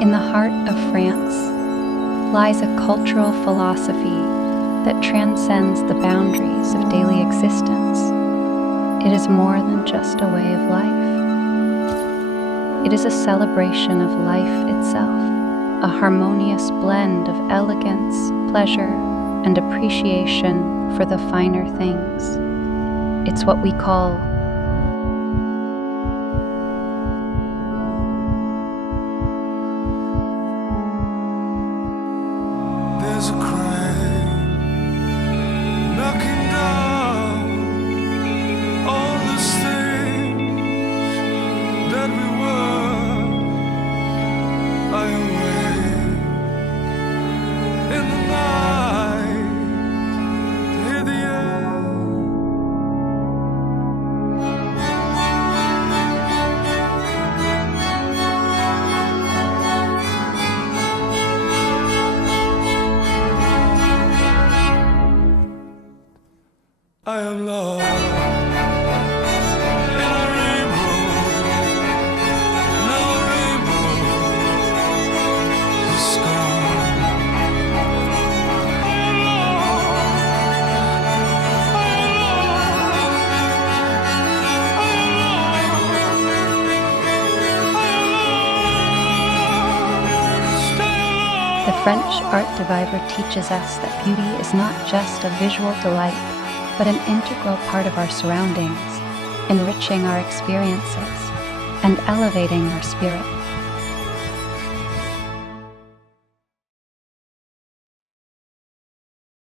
In the heart of France lies a cultural philosophy that transcends the boundaries of daily existence. It is more than just a way of life. It is a celebration of life itself, a harmonious blend of elegance, pleasure, and appreciation for the finer things. It's what we call there's a crane knocking down all these things that we were. I am waiting in the night to hear the end. I am lost in a rainbow, now a rainbow is gone. I am lost, I am lost, The French Art de Vivre teaches us that beauty is not just a visual delight, but an integral part of our surroundings, enriching our experiences and elevating our spirit.